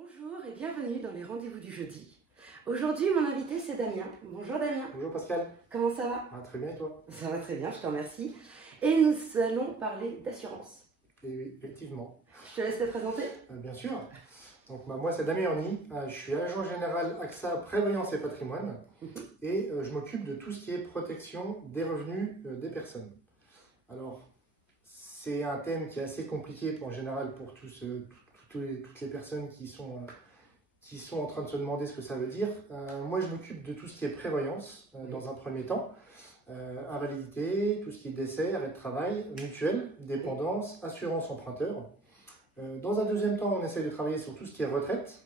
Bonjour et bienvenue dans les rendez-vous du jeudi. Aujourd'hui, mon invité c'est Damien. Bonjour Damien. Bonjour Pascal. Comment ça va? Très bien et toi? Ça va très bien, je te remercie. Et nous allons parler d'assurance. Et oui, effectivement. Je te laisse te présenter. Bien sûr. Donc, moi c'est Damien Orny, je suis agent général AXA Prévoyance et Patrimoine et je m'occupe de tout ce qui est protection des revenus des personnes. Alors, c'est un thème qui est assez compliqué en général pour toutes les personnes qui sont en train de se demander ce que ça veut dire. Moi, je m'occupe de tout ce qui est prévoyance dans un premier temps, invalidité, tout ce qui est décès, arrêt de travail, mutuelle, dépendance, assurance emprunteur. Dans un deuxième temps, on essaie de travailler sur tout ce qui est retraite,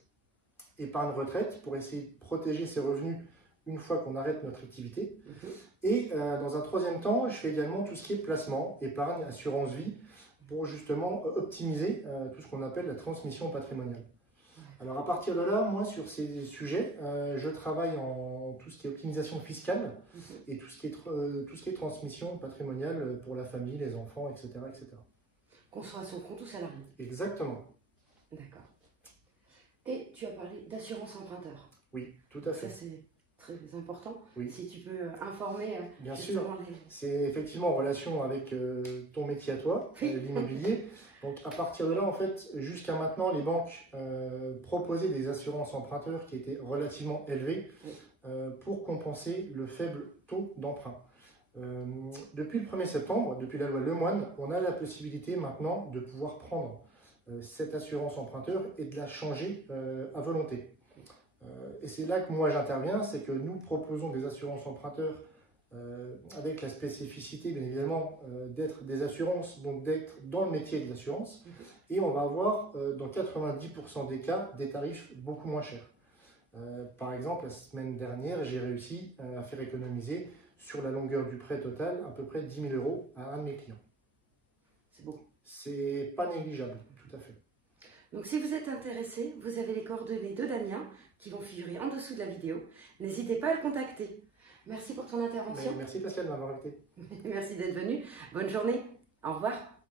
épargne retraite, pour essayer de protéger ses revenus une fois qu'on arrête notre activité. Et dans un troisième temps, je fais également tout ce qui est placement, épargne, assurance vie, pour justement optimiser tout ce qu'on appelle la transmission patrimoniale. Alors à partir de là, moi sur ces sujets, je travaille en tout ce qui est optimisation fiscale et tout ce qui est transmission patrimoniale pour la famille, les enfants, etc. etc. Qu'on soit à son compte ou salarié. Exactement. D'accord. Et tu as parlé d'assurance emprunteur. Oui, tout à fait. Ça c'est très important. Oui. Si tu peux informer. Bien sûr. C'est effectivement en relation avec ton métier à toi, l'immobilier. Donc à partir de là, en fait, jusqu'à maintenant, les banques proposaient des assurances emprunteurs qui étaient relativement élevées pour compenser le faible taux d'emprunt. Depuis le 1er septembre, depuis la loi Lemoine, on a la possibilité maintenant de pouvoir prendre cette assurance emprunteur et de la changer à volonté. Et c'est là que moi j'interviens, c'est que nous proposons des assurances emprunteurs avec la spécificité bien évidemment d'être des assurances, donc d'être dans le métier de l'assurance, et on va avoir dans 90% des cas des tarifs beaucoup moins chers. Par exemple, la semaine dernière, j'ai réussi à faire économiser sur la longueur du prêt total à peu près 10 000 € à un de mes clients. C'est beau. C'est pas négligeable, tout à fait. Donc si vous êtes intéressé, vous avez les coordonnées de Damien qui vont figurer en dessous de la vidéo. N'hésitez pas à le contacter. Merci pour ton intervention. Merci Pascal de m'avoir invité. Merci d'être venu. Bonne journée. Au revoir.